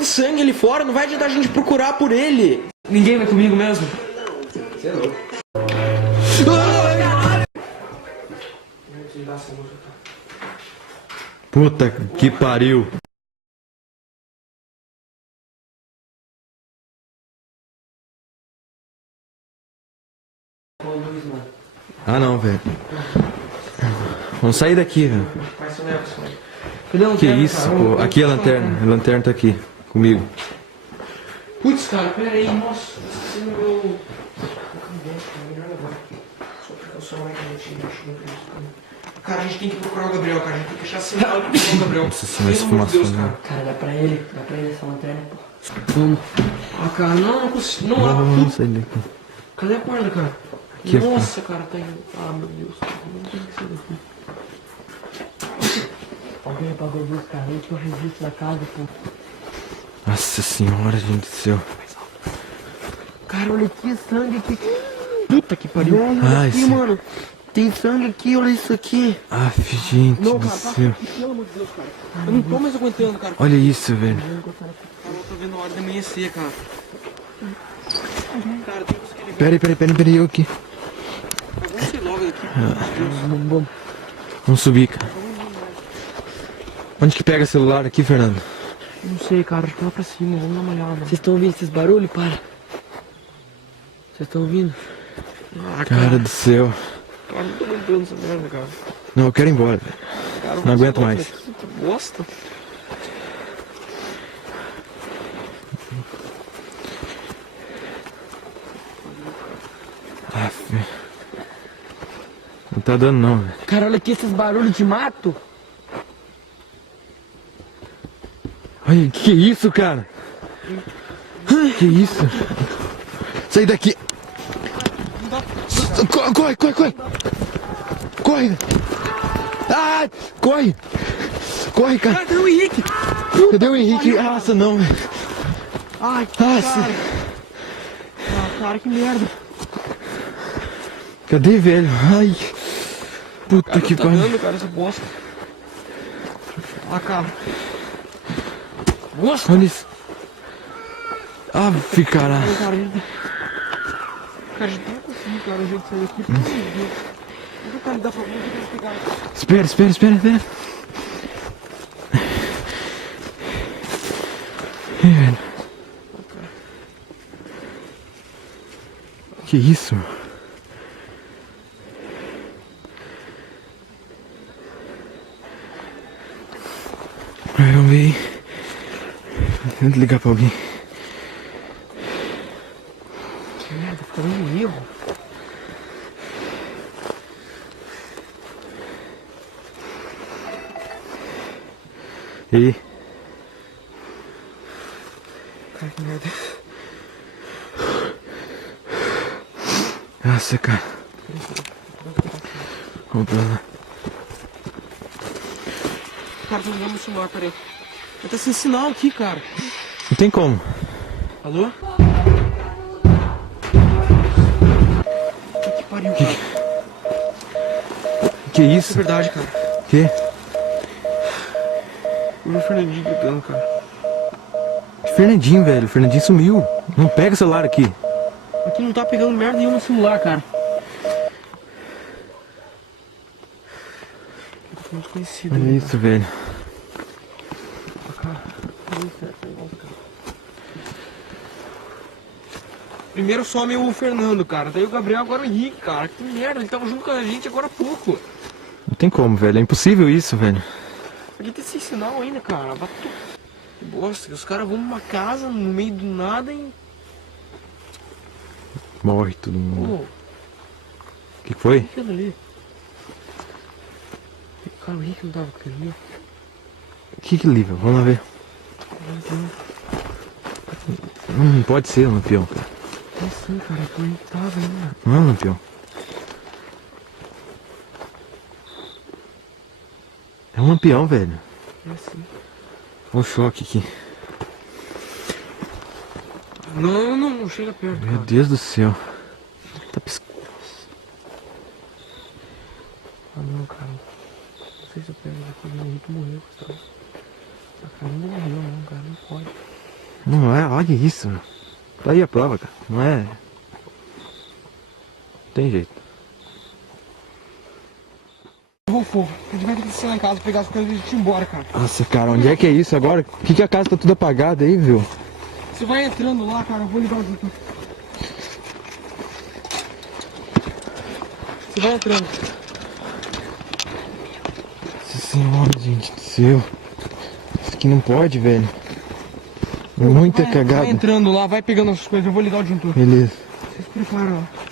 de sangue ali fora, não vai adiantar a gente procurar por ele. Ninguém vai comigo mesmo? Você é louco. Puta que pariu. Ah não, velho. Vamos sair daqui, velho. Que isso, pô. Aqui é a lanterna. A lanterna tá aqui, comigo. Putz, cara, pera aí, nossa. Esqueci no meu... Cara, a gente tem que procurar o Gabriel, cara. A gente tem que deixar sinal pra procurar o Gabriel. Nossa senhora, esse Pelo amor de Deus, fumação, cara. Cara, dá pra ele essa lanterna, pô. Vamos. Ah, cara, não consigo. Não, Vamos sair daqui. cadê a corda, cara? Que Nossa, cara, tá indo. Ah, meu Deus, cara, não tem que ser daqui. Alguém apagou a luz, cara. Esse é o registro da casa, pô. Nossa senhora, gente do céu. Cara, olha aqui, sangue aqui. Puta que pariu. Ai, Aqui, sim. mano. Tem sangue aqui, olha isso aqui. Aff, gente Não, do cara, passa céu. aqui, pelo amor de Deus, cara. Eu não tô mais aguentando, cara. Olha isso, velho. Cara, eu tô vendo a hora de amanhecer, cara. Cara, tem que conseguir Peraí, eu aqui. Vamos sair logo daqui. Vamos. Vamos subir, cara. Onde que pega celular aqui, Fernando? Não sei, cara, acho que lá pra cima, vamos dar uma olhada. Vocês estão ouvindo esses barulhos? Para. Vocês estão ouvindo? Ah, Cara do céu. cara, não tô aguentando essa merda, cara. Não, eu quero ir embora, velho. Cara, Não vamos aguento logo mais. daqui, que bosta. Aff. Não tá dando não, velho. Cara, olha aqui esses barulhos de mato. Olha, que é isso, cara? Que isso? Sai daqui. Corre. Corre. Ah, corre. Corre, cara. Cadê o Henrique? Cadê o Henrique? Nossa, não, velho. Ai, Nossa. cara, que merda. Cadê, velho? Ai. Puta que Tá pariu. dando, cara, essa bosta. Ah, cara. Bosta. Olha isso. Aff, caralho. Cara, a gente não conseguiu, cara, a gente sair daqui. Pelo amor de Deus. Onde o cara dá pra pegar? Espera. Ih, velho. Que isso? Vamos ver. Tenta ligar pra alguém. Que merda, fica dando erro. E aí? Cara, que merda. Nossa, cara. Vamos pra lá. Cara, tô ligando no celular, peraí. Tá sem sinal aqui, cara. Não tem como. Alô? Que pariu, cara. Que Isso é isso? verdade, cara. Que? Eu vi o Fernandinho gritando, cara. Fernandinho, velho. Fernandinho sumiu. Não pega o celular aqui. Aqui não tá pegando merda nenhuma no celular, cara. Eu tô muito conhecido. Olha isso, velho. Primeiro some o Fernando, cara. Daí o Gabriel, agora o Henrique, cara. Que merda, ele tava junto com a gente agora há pouco. Não tem como, velho. É impossível isso, velho. Aqui tem sem sinal ainda, cara. Que bosta, os caras vão numa casa no meio do nada e... Morre todo mundo. Pô, O que foi? aquilo ali. Cara, o Henrique não tava com aquilo ali. O que livra? Vamos lá ver. Não pode ser um lampião, cara. É sim, cara. O Henrique tava ainda. Não é um lampião. É um lampião, velho. É sim. Olha o choque aqui. Não chega perto, Meu cara. Deus do céu. Tá piscando. Ah, não, cara. Não sei se eu pego daqui. O Henrique morreu com esse troço. Ah, cara, não morreu não, cara. Não pode. Não é, olha isso. Tá aí a prova, cara. Não é. Tem jeito. Rufo, a gente vai ter que descer lá em casa, pegar as coisas e a gente ir embora, cara. Nossa, cara, onde é que é isso agora? Por que a casa tá tudo apagada aí, viu? Você vai entrando lá, cara, eu vou ligar junto. Você vai entrando. Nossa senhora, gente do céu. Isso aqui não pode, velho. Muita cagada. Vai entrando lá, vai pegando as coisas, eu vou ligar o disjuntor. Beleza. Vocês preparam, ó.